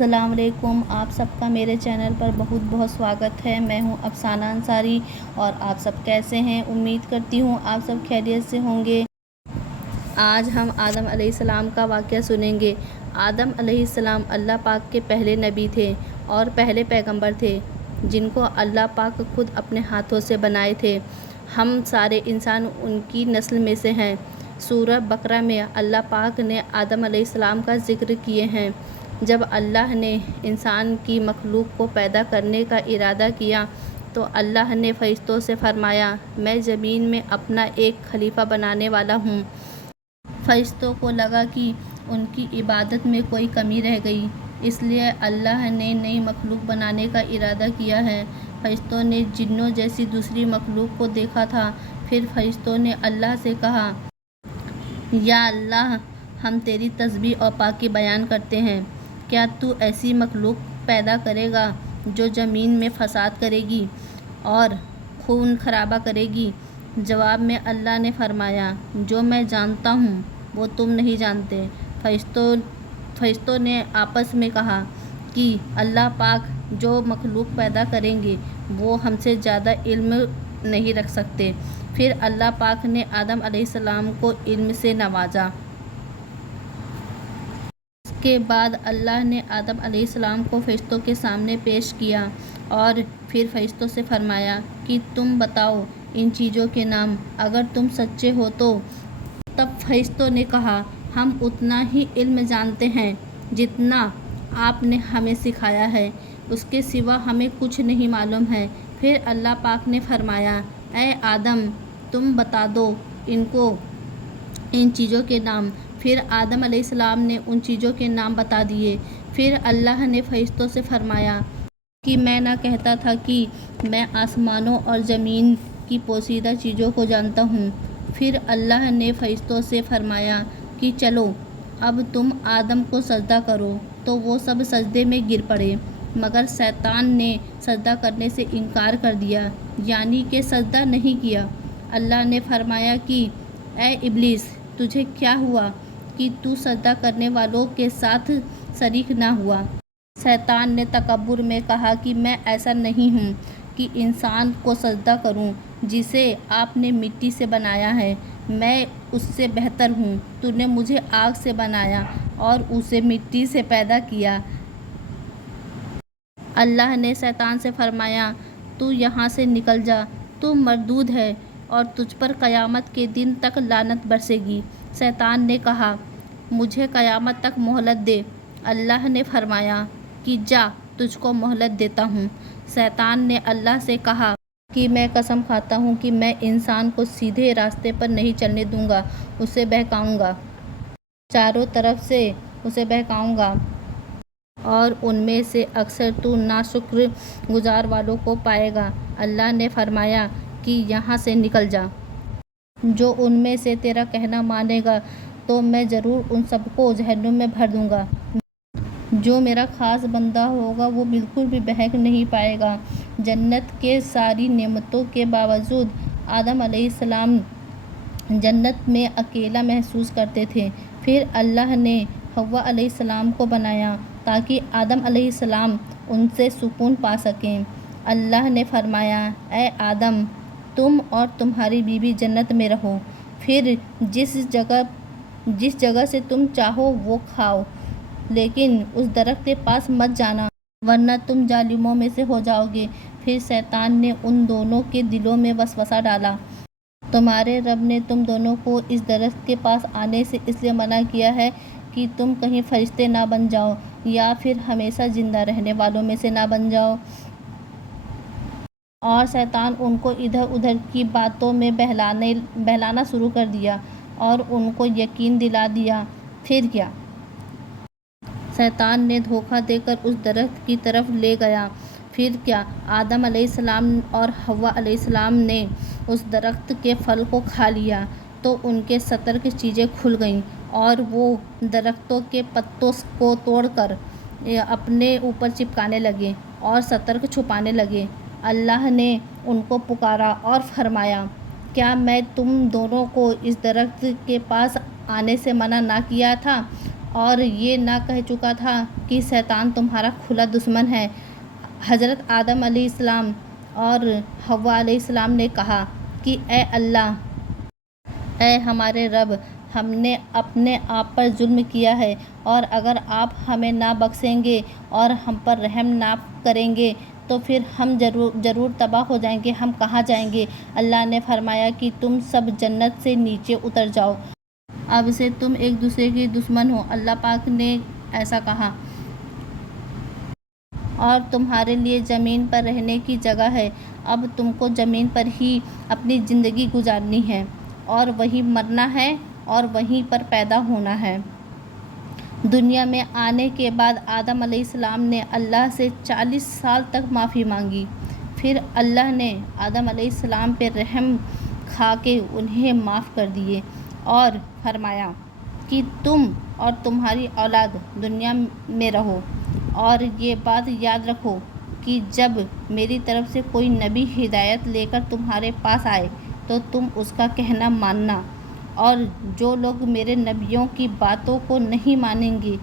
السلام علیکم، آپ سب کا میرے چینل پر بہت بہت سواگت ہے۔ میں ہوں افسانہ انصاری اور آپ سب کیسے ہیں؟ امید کرتی ہوں آپ سب خیریت سے ہوں گے۔ آج ہم آدم علیہ السلام کا واقعہ سنیں گے۔ آدم علیہ السلام اللہ پاک کے پہلے نبی تھے اور پہلے پیغمبر تھے جن کو اللہ پاک خود اپنے ہاتھوں سے بنائے تھے۔ ہم سارے انسان ان کی نسل میں سے ہیں۔ سورہ بقرہ میں اللہ پاک نے آدم علیہ السلام کا ذکر کیے ہیں۔ جب اللہ نے انسان کی مخلوق کو پیدا کرنے کا ارادہ کیا تو اللہ نے فرشتوں سے فرمایا، میں زمین میں اپنا ایک خلیفہ بنانے والا ہوں۔ فرشتوں کو لگا کہ ان کی عبادت میں کوئی کمی رہ گئی، اس لیے اللہ نے نئی مخلوق بنانے کا ارادہ کیا ہے۔ فرشتوں نے جنوں جیسی دوسری مخلوق کو دیکھا تھا۔ پھر فرشتوں نے اللہ سے کہا، یا اللہ، ہم تیری تسبیح اور پاکی بیان کرتے ہیں۔ کیا تو ایسی مخلوق پیدا کرے گا جو زمین میں فساد کرے گی اور خون خرابہ کرے گی؟ جواب میں اللہ نے فرمایا، جو میں جانتا ہوں وہ تم نہیں جانتے۔ فرشتوں نے آپس میں کہا کہ اللہ پاک جو مخلوق پیدا کریں گے وہ ہم سے زیادہ علم نہیں رکھ سکتے۔ پھر اللہ پاک نے آدم علیہ السلام کو علم سے نوازا۔ اس کے بعد اللہ نے آدم علیہ السلام کو فرشتوں کے سامنے پیش کیا اور پھر فرشتوں سے فرمایا کہ تم بتاؤ ان چیزوں کے نام، اگر تم سچے ہو تو۔ تب فرشتوں نے کہا، ہم اتنا ہی علم جانتے ہیں جتنا آپ نے ہمیں سکھایا ہے، اس کے سوا ہمیں کچھ نہیں معلوم ہے۔ پھر اللہ پاک نے فرمایا، اے آدم، تم بتا دو ان کو ان چیزوں کے نام۔ پھر آدم علیہ السلام نے ان چیزوں کے نام بتا دیے۔ پھر اللہ نے فرشتوں سے فرمایا کہ میں نہ کہتا تھا کہ میں آسمانوں اور زمین کی پوشیدہ چیزوں کو جانتا ہوں۔ پھر اللہ نے فرشتوں سے فرمایا کہ چلو اب تم آدم کو سجدہ کرو، تو وہ سب سجدے میں گر پڑے مگر شیطان نے سجدہ کرنے سے انکار کر دیا، یعنی کہ سجدہ نہیں کیا۔ اللہ نے فرمایا کہ اے ابلیس، تجھے کیا ہوا کہ تو سجدہ کرنے والوں کے ساتھ شریک نہ ہوا؟ شیطان نے تکبر میں کہا کہ میں ایسا نہیں ہوں کہ انسان کو سجدہ کروں جسے آپ نے مٹی سے بنایا ہے، میں اس سے بہتر ہوں۔ تو نے مجھے آگ سے بنایا اور اسے مٹی سے پیدا کیا۔ اللہ نے شیطان سے فرمایا، تو یہاں سے نکل جا، تو مردود ہے اور تجھ پر قیامت کے دن تک لعنت برسے گی۔ شیطان نے کہا، مجھے قیامت تک مہلت دے۔ اللہ نے فرمایا کہ جا، تجھ کو مہلت دیتا ہوں۔ شیطان نے اللہ سے کہا کہ میں قسم کھاتا ہوں کہ میں انسان کو سیدھے راستے پر نہیں چلنے دوں گا، اسے بہکاؤں گا، چاروں طرف سے اسے بہکاؤں گا اور ان میں سے اکثر تو ناشکر گزار والوں کو پائے گا۔ اللہ نے فرمایا کہ یہاں سے نکل جا، جو ان میں سے تیرا کہنا مانے گا تو میں ضرور ان سب کو جہنم میں بھر دوں گا۔ جو میرا خاص بندہ ہوگا وہ بالکل بھی بہک نہیں پائے گا۔ جنت کے ساری نعمتوں کے باوجود آدم علیہ السلام جنت میں اکیلا محسوس کرتے تھے۔ پھر اللہ نے حوا علیہ السلام کو بنایا تاکہ آدم علیہ السلام ان سے سکون پا سکیں۔ اللہ نے فرمایا، اے آدم، تم اور تمہاری بیوی جنت میں رہو، پھر جس جگہ سے تم چاہو وہ کھاؤ، لیکن اس درخت کے پاس مت جانا ورنہ تم ظالموں میں سے ہو جاؤ گے۔ پھر شیطان نے ان دونوں کے دلوں میں وسوسہ ڈالا، تمہارے رب نے تم دونوں کو اس درخت کے پاس آنے سے اس لیے منع کیا ہے کہ تم کہیں فرشتے نہ بن جاؤ یا پھر ہمیشہ زندہ رہنے والوں میں سے نہ بن جاؤ۔ اور شیطان ان کو ادھر ادھر کی باتوں میں بہلانا شروع کر دیا اور ان کو یقین دلا دیا۔ پھر کیا؟ شیطان نے دھوکہ دے کر اس درخت کی طرف لے گیا۔ پھر کیا؟ آدم علیہ السلام اور حوا علیہ السلام نے اس درخت کے پھل کو کھا لیا تو ان کے سترک چیزیں کھل گئیں اور وہ درختوں کے پتوں کو توڑ کر اپنے اوپر چپکانے لگے اور سترک چھپانے لگے۔ اللہ نے ان کو پکارا اور فرمایا، کیا میں تم دونوں کو اس درخت کے پاس آنے سے منع نہ کیا تھا؟ اور یہ نہ کہہ چکا تھا کہ شیطان تمہارا کھلا دشمن ہے۔ حضرت آدم علیہ السلام اور حوا علیہ السلام نے کہا کہ اے اللہ، اے ہمارے رب، ہم نے اپنے آپ پر ظلم کیا ہے، اور اگر آپ ہمیں نہ بخشیں گے اور ہم پر رحم نہ کریں گے تو پھر ہم ضرور تباہ ہو جائیں گے۔ ہم کہاں جائیں گے؟ اللہ نے فرمایا کہ تم سب جنت سے نیچے اتر جاؤ، اب سے تم ایک دوسرے کے دشمن ہو۔ اللہ پاک نے ایسا کہا، اور تمہارے لیے زمین پر رہنے کی جگہ ہے۔ اب تم کو زمین پر ہی اپنی زندگی گزارنی ہے، اور وہیں مرنا ہے اور وہیں پر پیدا ہونا ہے۔ دنیا میں آنے کے بعد آدم علیہ السلام نے اللہ سے 40 سال تک معافی مانگی۔ پھر اللہ نے آدم علیہ السلام پہ رحم کھا کے انہیں معاف کر دیے اور فرمایا کہ تم اور تمہاری اولاد دنیا میں رہو، اور یہ بات یاد رکھو کہ جب میری طرف سے کوئی نبی ہدایت لے کر تمہارے پاس آئے تو تم اس کا کہنا ماننا، اور جو لوگ میرے نبیوں کی باتوں کو نہیں مانیں گے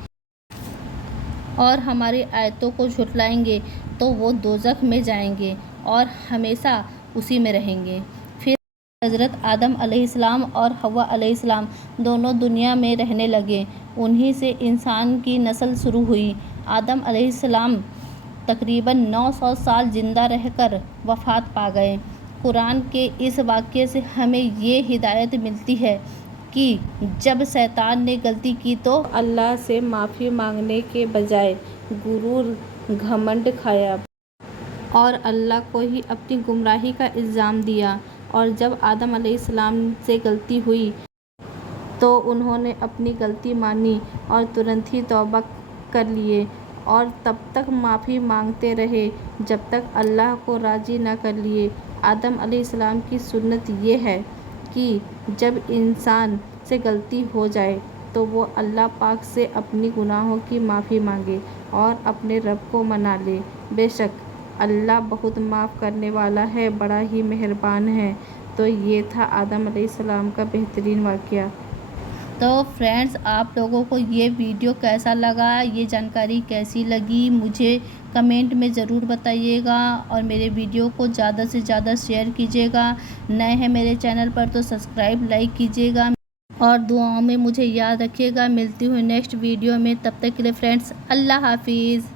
اور ہماری آیتوں کو جھٹلائیں گے تو وہ دوزخ میں جائیں گے اور ہمیشہ اسی میں رہیں گے۔ پھر حضرت آدم علیہ السلام اور حوا علیہ السلام دونوں دنیا میں رہنے لگے، انہی سے انسان کی نسل شروع ہوئی۔ آدم علیہ السلام تقریباً 900 سال زندہ رہ کر وفات پا گئے۔ قرآن کے اس واقعے سے ہمیں یہ ہدایت ملتی ہے کہ جب شیطان نے غلطی کی تو اللہ سے معافی مانگنے کے بجائے غرور، گھمنڈ کھایا اور اللہ کو ہی اپنی گمراہی کا الزام دیا، اور جب آدم علیہ السلام سے غلطی ہوئی تو انہوں نے اپنی غلطی مانی اور ترنت ہی توبہ کر لیے، اور تب تک معافی مانگتے رہے جب تک اللہ کو راضی نہ کر لیے۔ آدم علیہ السلام کی سنت یہ ہے کہ جب انسان سے غلطی ہو جائے تو وہ اللہ پاک سے اپنی گناہوں کی معافی مانگے اور اپنے رب کو منا لے، بے شک اللہ بہت معاف کرنے والا ہے، بڑا ہی مہربان ہے۔ تو یہ تھا آدم علیہ السلام کا بہترین واقعہ۔ تو فرینڈز، آپ لوگوں کو یہ ویڈیو کیسا لگا، یہ جانکاری کیسی لگی، مجھے کمنٹ میں ضرور بتائیے گا، اور میرے ویڈیو کو زیادہ سے زیادہ شیئر کیجیے گا۔ نئے ہیں میرے چینل پر تو سبسکرائب، لائک کیجیے گا، اور دعاؤں میں مجھے یاد رکھیے گا۔ ملتی ہوں نیکسٹ ویڈیو میں، تب تک کے لیے فرینڈز اللہ حافظ۔